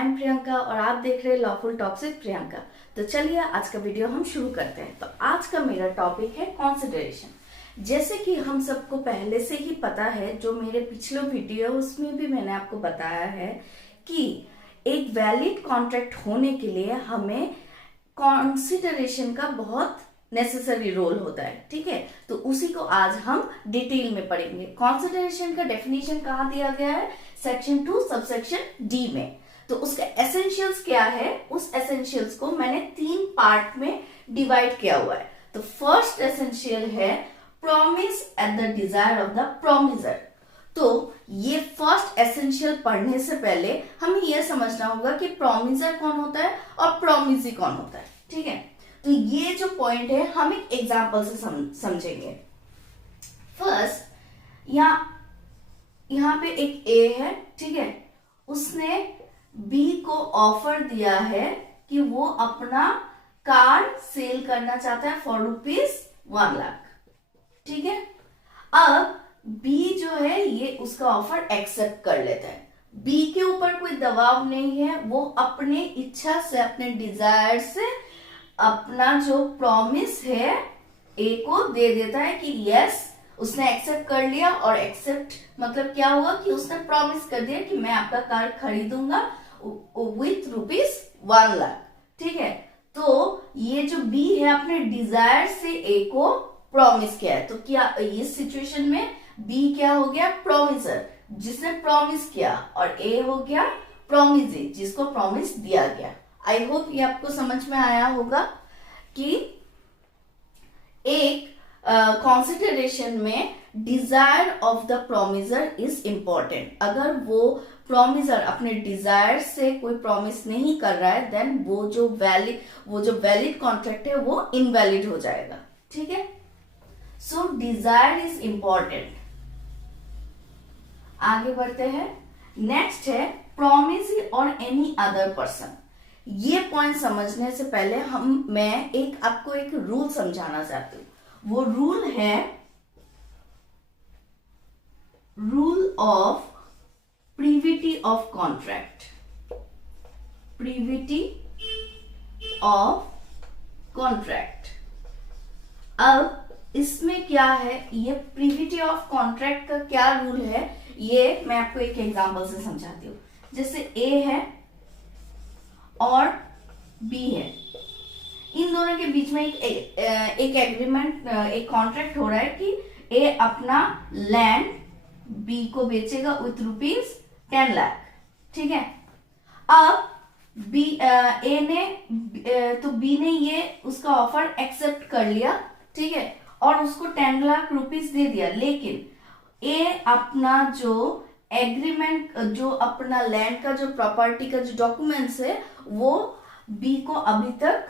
M Priyanka और आप देख रहे हैं लॉफुल टॉक्स विद प्रियंका। तो चलिए आज का वीडियो हम शुरू करते हैं। तो आज का मेरा टॉपिक है कंसिडरेशन। जैसे कि हम सबको पहले से ही पता है, जो मेरे पिछले वीडियो उसमें भी मैंने आपको बताया है कि एक वैलिड कॉन्ट्रैक्ट होने के लिए हमें कंसिडरेशन का बहुत नेसेसरी रोल होता है। ठीक है, तो उसी को आज हम डिटेल में पढ़ेंगे। कंसिडरेशन का डेफिनेशन कहाँ दिया गया है? सेक्शन 2 सबसेक्शन डी में। तो उसका एसेंशियल्स क्या है, उस एसेंशियल्स को मैंने 3 पार्ट में डिवाइड किया हुआ है। तो फर्स्ट एसेंशियल है promise at the desire of the promisor. तो ये फर्स्ट एसेंशियल पढ़ने से पहले हमें यह समझना होगा कि प्रोमिसर कौन होता है और प्रोमिसी कौन होता है। ठीक है, तो ये जो पॉइंट है हम एक एग्जांपल से समझेंगे। फर्स्ट यहाँ पे एक ए है, ठीक है, उसने बी को ऑफर दिया है कि वो अपना कार सेल करना चाहता है फॉर ₹1 लाख। ठीक है, अब बी जो है ये उसका ऑफर एक्सेप्ट कर लेता है। बी के ऊपर कोई दबाव नहीं है, वो अपने इच्छा से, अपने डिजायर से अपना जो प्रॉमिस है ए को दे देता है कि यस, उसने एक्सेप्ट कर लिया। और एक्सेप्ट मतलब क्या हुआ कि उसने प्रॉमिस कर दिया कि मैं आपका कार खरीदूंगा विथ ₹1 लाख। ठीक है, तो ये जो बी है अपने डिजायर से ए को प्रॉमिस किया है। तो क्या इस सिचुएशन में बी क्या हो गया? प्रॉमिसर, जिसने प्रॉमिस किया, और ए हो गया प्रॉमिसी, जिसको प्रॉमिस दिया गया। आई होप ये आपको समझ में आया होगा कि एक कंसिडरेशन में desire of the promisor is important. अगर वो प्रोमिसर अपने डिजायर से कोई प्रॉमिस नहीं कर रहा है, देन वो जो वैलिड कॉन्ट्रैक्ट है वो इनवैलिड हो जाएगा। ठीक है, सो डिजायर इज इंपॉर्टेंट। आगे बढ़ते हैं। नेक्स्ट है प्रोमिसी और एनी अदर पर्सन। ये पॉइंट समझने से पहले मैं आपको एक रूल समझाना चाहती हूँ। वो रूल है rule of privity of contract. Privity of contract. अब इसमें क्या है, ये प्रीविटी ऑफ कॉन्ट्रैक्ट का क्या रूल है, ये मैं आपको एक एग्जांपल से समझाती हूँ। जैसे ए है और बी है, इन दोनों के बीच में एक एग्रीमेंट, एक कॉन्ट्रैक्ट हो रहा है कि ए अपना लैंड बी को बेचेगा विथ ₹10 लाख। ठीक है, अब बी ने ये उसका ऑफर एक्सेप्ट कर लिया। ठीक है, और उसको ₹10 लाख दे दिया। लेकिन ए अपना जो एग्रीमेंट, जो अपना लैंड का, जो प्रॉपर्टी का जो डॉक्यूमेंट्स है, वो बी को अभी तक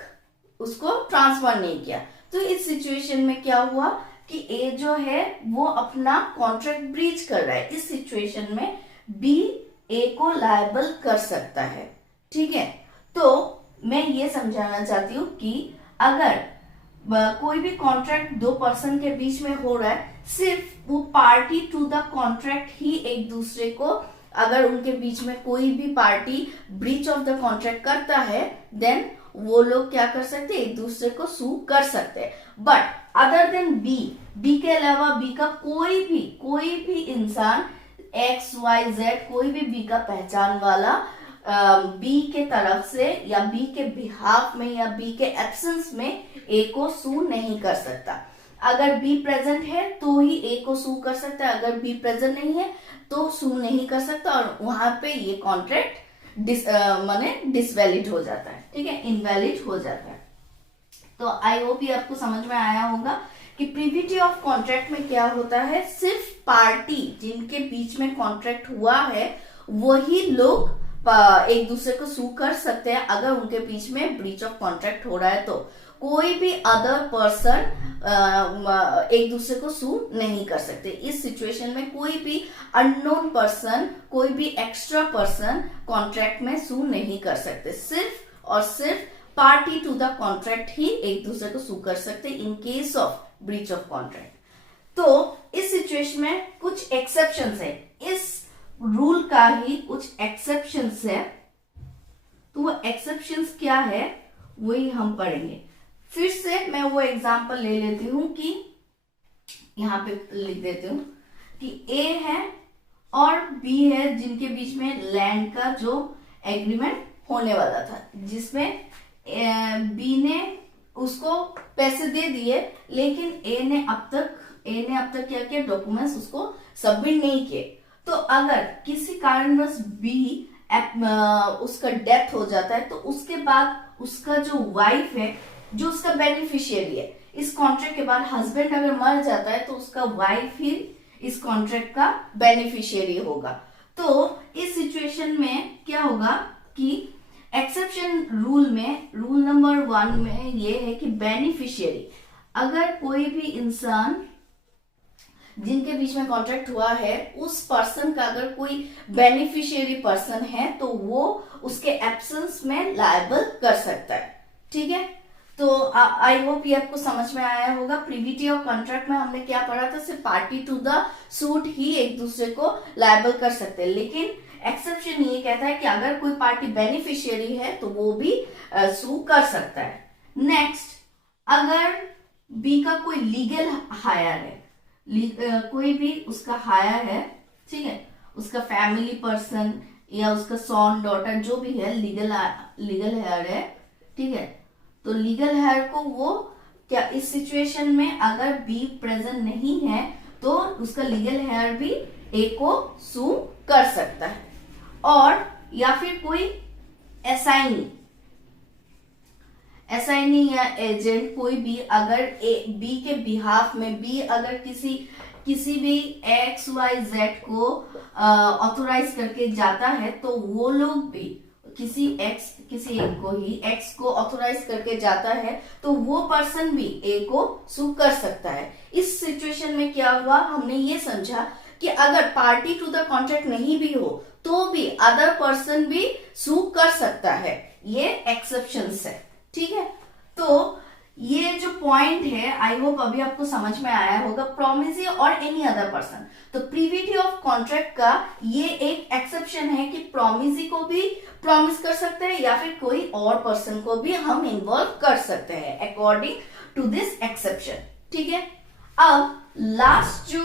उसको ट्रांसफर नहीं किया। तो इस सिचुएशन में क्या हुआ कि ए जो है वो अपना कॉन्ट्रैक्ट ब्रीच कर रहा है। इस सिचुएशन में बी ए को लायबल कर सकता है। ठीक है, तो मैं ये समझाना चाहती हूँ कि अगर कोई भी कॉन्ट्रैक्ट 2 पर्सन के बीच में हो रहा है, सिर्फ वो पार्टी टू द कॉन्ट्रैक्ट ही एक दूसरे को, अगर उनके बीच में कोई भी party breach of the contract करता है, देन वो लोग क्या कर सकते हैं, एक दूसरे को सू कर सकते हैं। बट अदर देन बी के अलावा बी का कोई भी इंसान XYZ, कोई भी बी का पहचान वाला बी के तरफ से या बी के बिहाफ में या बी के एब्सेंस में ए को सू नहीं कर सकता। अगर बी प्रेजेंट है तो ही ए को सू कर सकता है, अगर बी प्रेजेंट नहीं है तो सू नहीं कर सकता, और वहां पे ये कॉन्ट्रैक्ट माने डिसवैलिड हो जाता है। ठीक है, इनवैलिड हो जाता है। तो आई होप ये आपको समझ में आया होगा कि प्रीविटी ऑफ कॉन्ट्रैक्ट में क्या होता है, सिर्फ पार्टी जिनके बीच में कॉन्ट्रैक्ट हुआ है वही लोग एक दूसरे को सू कर सकते हैं। अगर उनके बीच में ब्रीच ऑफ कॉन्ट्रैक्ट हो रहा है तो कोई भी अदर पर्सन एक दूसरे को सू नहीं कर सकते। इस सिचुएशन में कोई भी अननोन पर्सन, कोई भी एक्स्ट्रा पर्सन कॉन्ट्रैक्ट में सू नहीं कर सकते। सिर्फ और सिर्फ पार्टी टू द कॉन्ट्रैक्ट ही एक दूसरे को सू कर सकते in case of breach of contract. तो इस सिचुएशन में कुछ एक्सेप्शंस है, इस रूल का ही कुछ एक्सेप्शंस है। तो वो एक्सेप्शंस क्या है वही हम पढ़ेंगे। फिर से मैं वो एग्जांपल ले लेती हूं कि यहाँ पे लिख देती हूँ कि ए है और बी है जिनके बीच में लैंड का जो एग्रीमेंट होने वाला था, जिसमें बी ने उसको पैसे दे दिए, लेकिन ए ने अब तक क्या किया, डॉक्यूमेंट्स उसको सबमिट नहीं किए। तो अगर किसी कारणवश बी उसका डेथ हो जाता है, तो उसके बाद उसका जो वाइफ है, जो उसका बेनिफिशियरी है, इस कॉन्ट्रैक्ट के बाद हस्बैंड अगर मर जाता है तो उसका वाइफ ही इस कॉन्ट्रैक्ट का बेनिफिशियरी होगा। तो इस सिचुएशन में क्या होगा कि एक्सेप्शन रूल में रूल नंबर 1 में ये है कि बेनिफिशियरी, अगर कोई भी इंसान जिनके बीच में कॉन्ट्रैक्ट हुआ है, उस पर्सन का अगर कोई बेनिफिशियरी पर्सन है तो वो उसके एब्सेंस में लायबल कर सकता है। ठीक है, तो आई होप ये आपको समझ में आया होगा। प्रीविटी ऑफ कॉन्ट्रैक्ट में हमने क्या पढ़ा था, सिर्फ पार्टी टू द सूट ही एक दूसरे को लायबल कर सकते हैं, लेकिन एक्सेप्शन ये कहता है कि अगर कोई पार्टी बेनिफिशियरी है तो वो भी सू कर सकता है। नेक्स्ट, अगर बी का कोई लीगल हायर है, कोई भी उसका हायर है, ठीक है, उसका फैमिली पर्सन या उसका सॉन डॉटर जो भी है, लीगल हायर है, ठीक है, तो लीगल हायर को वो क्या इस सिचुएशन में अगर बी प्रेजेंट नहीं है तो उसका लीगल हायर भी ए को सू कर सकता है। और या फिर कोई असाइनी या एजेंट कोई भी अगर बी के बिहाफ में बी अगर किसी भी एक्स वाई जेड को ऑथोराइज करके जाता है, तो वो लोग भी किसी एक को ही एक्स को ऑथोराइज करके जाता है तो वो पर्सन भी ए को सू कर सकता है। इस सिचुएशन में क्या हुआ, हमने ये समझा कि अगर पार्टी टू द कॉन्ट्रैक्ट नहीं भी हो तो भी अदर पर्सन भी सू कर सकता है, ये एक्सेप्शंस है। ठीक है, तो ये जो पॉइंट है आई होप अभी आपको समझ में आया होगा, प्रोमिसी और एनी अदर पर्सन। तो प्रीविटी ऑफ कॉन्ट्रैक्ट का ये एक एक्सेप्शन है कि प्रोमिसी को भी प्रॉमिस कर सकते हैं या फिर कोई और पर्सन को भी हम इन्वॉल्व कर सकते हैं अकॉर्डिंग टू दिस एक्सेप्शन। ठीक है, अब लास्ट जो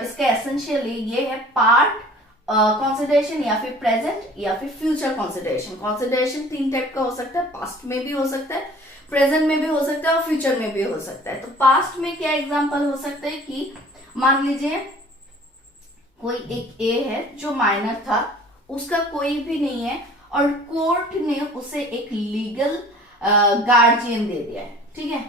इसका एसेंशियल ये है पार्ट कंसिडरेशन या फिर प्रेजेंट या फिर फ्यूचर कंसिडरेशन। कंसिडरेशन 3 टाइप का हो सकता है, पास्ट में भी हो सकता है, प्रेजेंट में भी हो सकता है और फ्यूचर में भी हो सकता है। तो पास्ट में क्या एग्जांपल हो सकता है कि मान लीजिए कोई एक ए है जो माइनर था, उसका कोई भी नहीं है और कोर्ट ने उसे एक लीगल गार्जियन दे दिया है। ठीक है,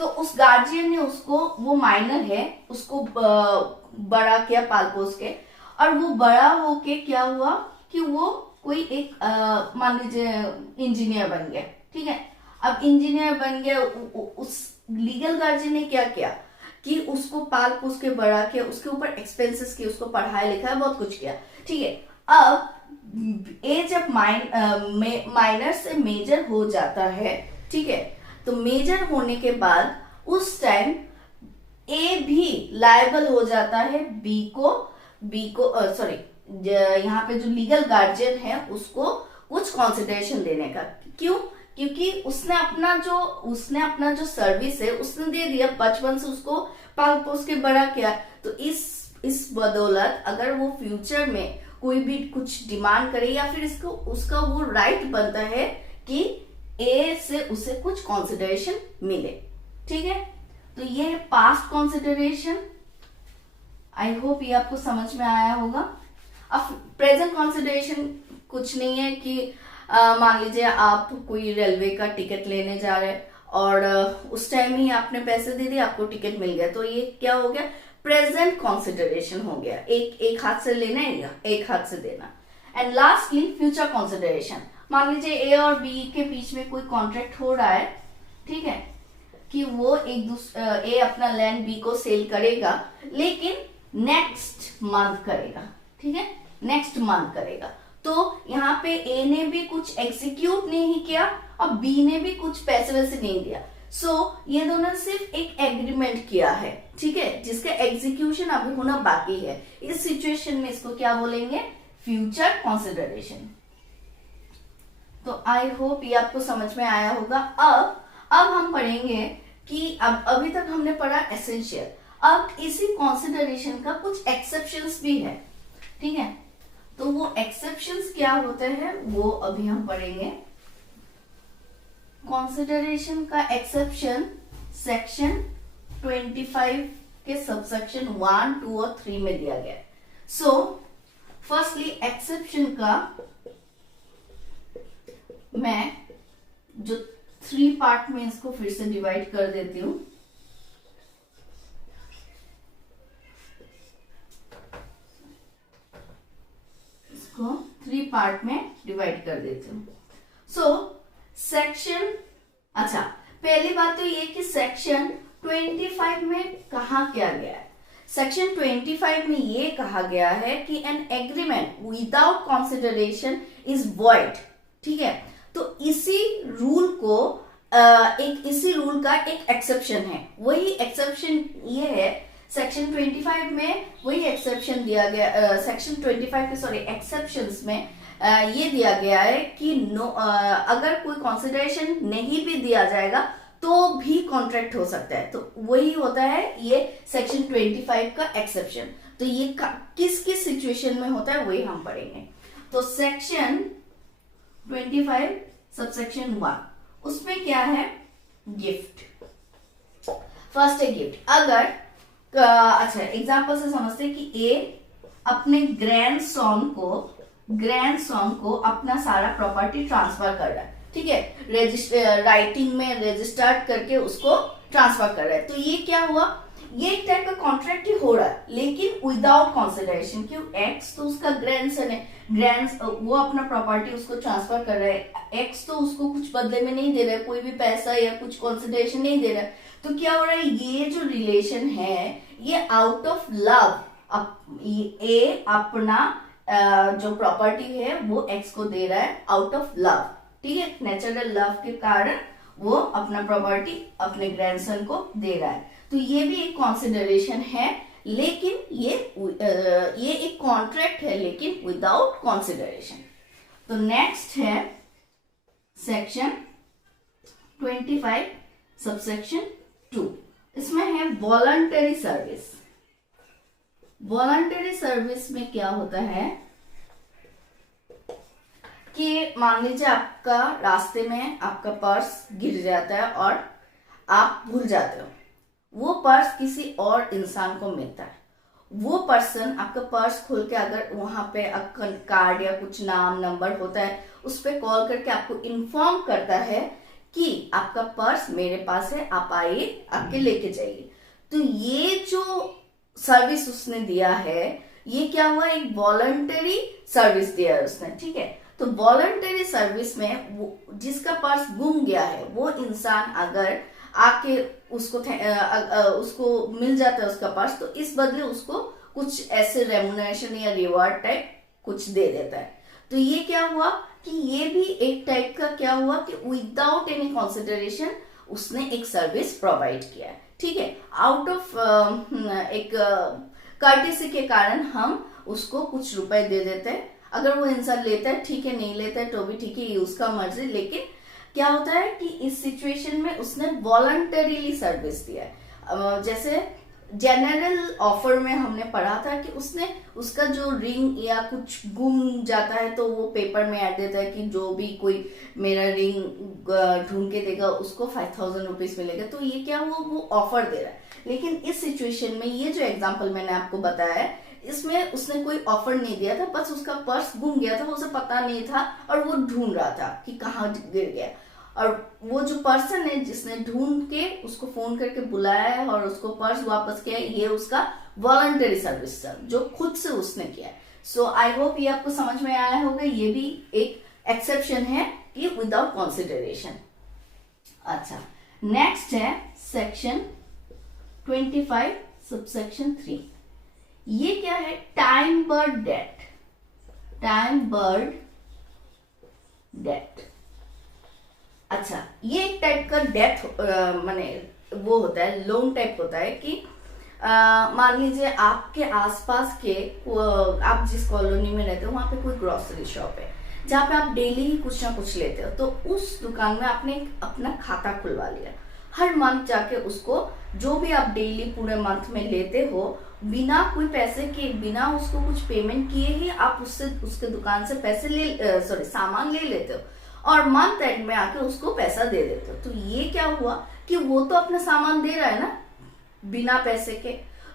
तो उस गार्जियन ने उसको, वो माइनर है, उसको बड़ा किया पाल पोस के, और वो बड़ा होके क्या हुआ कि वो कोई एक मान लीजिए इंजीनियर बन गया। ठीक है, अब इंजीनियर बन गया, उस लीगल गार्जियन ने क्या किया कि उसको पाल पोस के बड़ा किया, उसके ऊपर एक्सपेंसेस किए, उसको पढ़ाया लिखाया, बहुत कुछ किया। ठीक है, अब ए जब माइनर से मेजर हो जाता है, ठीक है, तो मेजर होने के बाद उस टाइम ए भी लायबल हो जाता है बी को सॉरी यहाँ पे जो लीगल गार्जियन है उसको कुछ कंसिडरेशन देने का। क्यों? क्योंकि उसने अपना जो सर्विस है उसने दे दिया, बचपन से उसको पाल पोस के बड़ा किया। तो इस बदौलत अगर वो फ्यूचर में कोई भी कुछ डिमांड करे या फिर उसका वो राइट बनता है कि ए से उसे कुछ कंसिडरेशन मिले। ठीक है, तो ये है पास्ट कंसिडरेशन। आई होप ये आपको समझ में आया होगा। अब प्रेजेंट कंसिडरेशन कुछ नहीं है कि मान लीजिए आप कोई रेलवे का टिकट लेने जा रहे हैं और उस टाइम ही आपने पैसे दे दिए, आपको टिकट मिल गया, तो ये क्या हो गया, प्रेजेंट कंसिडरेशन हो गया। एक हाथ से लेना है या एक हाथ से देना। एंड लास्टली फ्यूचर कंसिडरेशन, मान लीजिए ए और बी के बीच में कोई कॉन्ट्रैक्ट हो रहा है, ठीक है, कि वो ए अपना लैंड बी को सेल करेगा, लेकिन नेक्स्ट मंथ करेगा। ठीक है, नेक्स्ट मंथ करेगा। तो यहाँ पे ए ने भी कुछ एग्जीक्यूट नहीं किया और बी ने भी कुछ पैसे वैसे नहीं दिया। सो ये दोनों सिर्फ एक एग्रीमेंट किया है, ठीक है, जिसका एग्जीक्यूशन अभी होना बाकी है। इस सिचुएशन में इसको क्या बोलेंगे, फ्यूचर कंसिडरेशन। तो आई होप ये आपको समझ में आया होगा। अब हम पढ़ेंगे कि अब अभी तक हमने पढ़ा एसेंशियल, अब इसी कंसिडरेशन का कुछ एक्सेप्शंस भी है, ठीक है। तो वो एक्सेप्शंस क्या होते हैं वो अभी हम पढ़ेंगे। कंसिडरेशन का एक्सेप्शन सेक्शन 25 के सबसेक्शन 1, 2 और 3 में दिया गया है। सो फर्स्टली एक्सेप्शन का मैं जो 3 पार्ट में इसको फिर से डिवाइड कर देती हूं। इसको 3 पार्ट में डिवाइड कर देती हूं। सो सेक्शन, अच्छा पहली बात तो ये कि सेक्शन 25 में कहा क्या गया है। सेक्शन 25 में ये कहा गया है कि an agreement without consideration is void, ठीक है। तो इसी रूल को इसी रूल का एक एक्सेप्शन है, वही एक्सेप्शन ये है सेक्शन 25 में, वही एक्सेप्शन दिया गया सेक्शन 25 के सॉरी एक्सेप्शंस में ये दिया गया है कि अगर कोई कंसिडरेशन नहीं भी दिया जाएगा तो भी कॉन्ट्रैक्ट हो सकता है। तो वही होता है ये सेक्शन 25 का एक्सेप्शन। तो ये किस किस सिचुएशन में होता है वही हम पढ़ेंगे। तो सेक्शन 25 सबसेक्शन 1, उसमें क्या है, गिफ्ट। फर्स्ट है गिफ्ट। अगर अच्छा एग्जांपल से समझते हैं कि ए अपने ग्रैंडसन को अपना सारा प्रॉपर्टी ट्रांसफर कर रहा है, ठीक है, राइटिंग में रजिस्टर्ड करके उसको ट्रांसफर कर रहा है। तो ये क्या हुआ, ये एक टाइप का कॉन्ट्रैक्ट ही हो रहा है, लेकिन विदाउट कंसिडरेशन। क्यों, एक्स तो उसका ग्रैंडसन है, वो अपना प्रॉपर्टी उसको ट्रांसफर कर रहा है, एक्स तो उसको कुछ बदले में नहीं दे रहा है, कोई भी पैसा या कुछ कंसिडरेशन नहीं दे रहा है। तो क्या हो रहा है, ये जो रिलेशन है ये आउट ऑफ लव, ए अपना जो प्रॉपर्टी है वो एक्स को दे रहा है आउट ऑफ लव, ठीक है, नेचुरल लव के कारण वो अपना प्रॉपर्टी अपने ग्रैंडसन को दे रहा है। तो ये भी एक कंसिडरेशन है, लेकिन ये एक कॉन्ट्रैक्ट है लेकिन विदाउट कंसिडरेशन। तो नेक्स्ट है सेक्शन 25 सबसेक्शन 2, इसमें है वॉलंटरी सर्विस। वॉलंटरी सर्विस में क्या होता है कि मान लीजिए आपका रास्ते में आपका पर्स गिर जाता है और आप भूल जाते हो, वो पर्स किसी और इंसान को मिलता है। वो पर्सन आपका पर्स खोल के अगर वहां पे कार्ड या कुछ नाम नंबर होता है उस पर कॉल करके आपको इन्फॉर्म करता है कि आपका पर्स मेरे पास है, आप आइए, आपके लेके जाइए। तो ये जो सर्विस उसने दिया है ये क्या हुआ, एक वॉलंटरी सर्विस दिया है उसने, ठीक है। तो वॉलंटरी सर्विस में वो जिसका पर्स गुम गया है वो इंसान अगर आके उसको मिल जाता है उसका पर्स, तो इस बदले उसको कुछ ऐसे रेमुनरेशन या रिवार्ड टाइप कुछ दे देता है। तो ये क्या हुआ कि ये भी एक टाइप का क्या हुआ कि विदाउट एनी कंसिडरेशन उसने एक सर्विस प्रोवाइड किया है, ठीक है। आउट ऑफ एक कर्टेसी के कारण हम उसको कुछ रुपए दे देते हैं। अगर वो इंसान लेता है ठीक है, नहीं लेता है तो भी ठीक है, ये उसका मर्जी। लेकिन क्या होता है कि इस सिचुएशन में उसने वॉलंटरीली सर्विस दिया है। जैसे जनरल ऑफर में हमने पढ़ा था कि उसने उसका जो रिंग या कुछ गुम जाता है तो वो पेपर में ऐड देता है कि जो भी कोई मेरा रिंग ढूंढ के देगा उसको 5000 रुपीज मिलेगा। तो ये क्या हुआ, वो ऑफर दे रहा है। लेकिन इस सिचुएशन में ये जो एग्जांपल मैंने आपको बताया है इसमें उसने कोई ऑफर नहीं दिया था, बस उसका पर्स गुम गया था, उसे पता नहीं था और वो ढूंढ रहा था कि कहाँ गिर गया। और वो जो पर्सन है जिसने ढूंढ के उसको फोन करके बुलाया है और उसको पर्स वापस किया, ये उसका वॉलंटरी सर्विस जो खुद से उसने किया है। सो आई होप ये आपको समझ में आया होगा। ये भी एक एक्सेप्शन है कि विदाउट कंसिडरेशन। अच्छा, नेक्स्ट है सेक्शन 25 सबसेक्शन 3। ये क्या है, time barred debt. Time barred debt, अच्छा ये एक टाइप का डेथ माने वो होता है, लोन टाइप होता है कि मान लीजिए आपके आसपास के आप जिस कॉलोनी में रहते हो वहां पे कोई ग्रोसरी शॉप है जहाँ पे आप डेली ही कुछ ना कुछ लेते हो, तो उस दुकान में आपने एक अपना खाता खुलवा लिया। हर मंथ जाके उसको जो भी आप डेली पूरे मंथ में लेते हो, बिना कोई पैसे के, बिना उसको कुछ पेमेंट किए ही आप उससे, उसके दुकान से पैसे ले सामान ले लेते हो और मंथ एंड में आके उसको पैसा दे देते हो। तो ये क्या हुआ कि वो तो अपना सामान दे रहा है ना बिना पैसे के।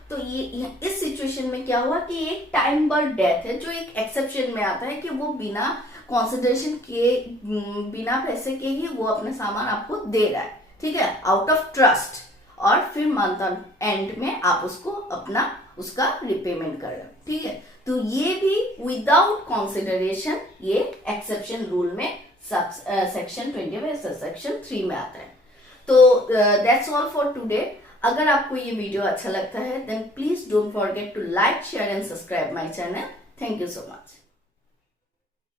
तो ये इस सिचुएशन में क्या हुआ कि एक टाइम बार डेथ है, जो एक एक्सेप्शन में आता है कि वो बिना कंसिडरेशन के, बिना पैसे के ही वो अपना सामान आपको दे रहा है, ठीक है, आउट ऑफ ट्रस्ट। और फिर मंथ एंड में आप उसको अपना उसका रिपेमेंट कर रहे हो, ठीक है। तो ये भी विदाउट कंसिडरेशन, ये एक्सेप्शन रूल में सेक्शन 20 सेक्शन 3 में आता है। तो दैट्स ऑल फॉर टुडे। अगर आपको ये वीडियो अच्छा लगता है then please don't forget to like, share and subscribe my channel. Thank you so much.